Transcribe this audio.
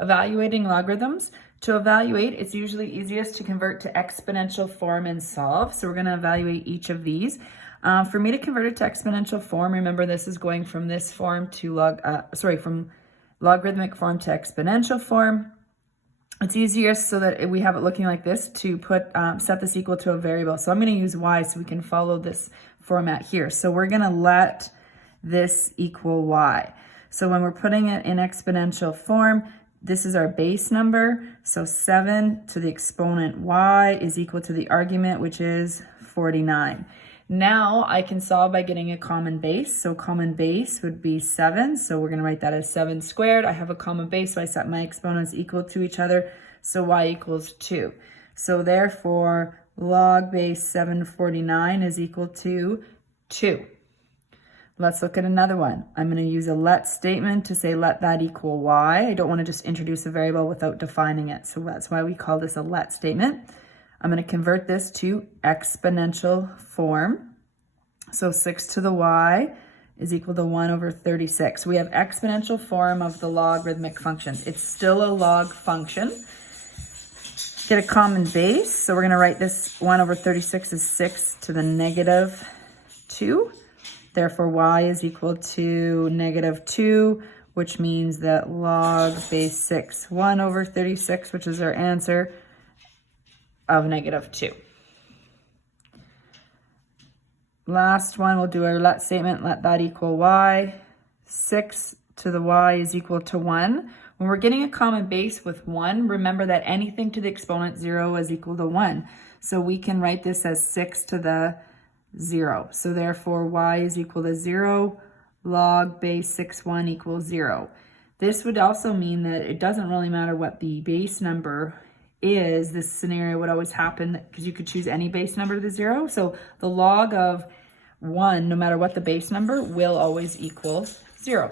Evaluating logarithms. To evaluate, it's usually easiest to convert to exponential form and solve. So we're going to evaluate each of these. For me to convert it to exponential form, remember this is going from this form to from logarithmic form to exponential form. It's easiest so that we have it looking like this to put set this equal to a variable. So I'm going to use y so we can follow this format here. So we're going to let this equal y. So when we're putting it in exponential form, this is our base number. So 7 to the exponent y is equal to the argument, which is 49. Now I can solve by getting a common base. So common base would be 7. So we're going to write that as 7 squared. I have a common base, so I set my exponents equal to each other. So y equals 2. So therefore, log base 749 is equal to 2. Let's look at another one. I'm going to use a let statement to say let that equal y. I don't want to just introduce a variable without defining it. So that's why we call this a let statement. I'm going to convert this to exponential form. So 6 to the y is equal to 1 over 36. We have exponential form of the logarithmic function. It's still a log function. Get a common base. So we're going to write this 1 over 36 as 6 to the negative 2. Therefore, y is equal to negative 2, which means that log base 6, 1 over 36, which is our answer, of negative 2. Last one, we'll do our let statement, let that equal y. 6 to the y is equal to 1. When we're getting a common base with 1, remember that anything to the exponent 0 is equal to 1. So we can write this as 6 to the 0. So therefore, y is equal to 0, log base 6, 1 equals 0. This would also mean that it doesn't really matter what the base number is. This scenario would always happen because you could choose any base number to the 0. So the log of 1, no matter what the base number, will always equal 0.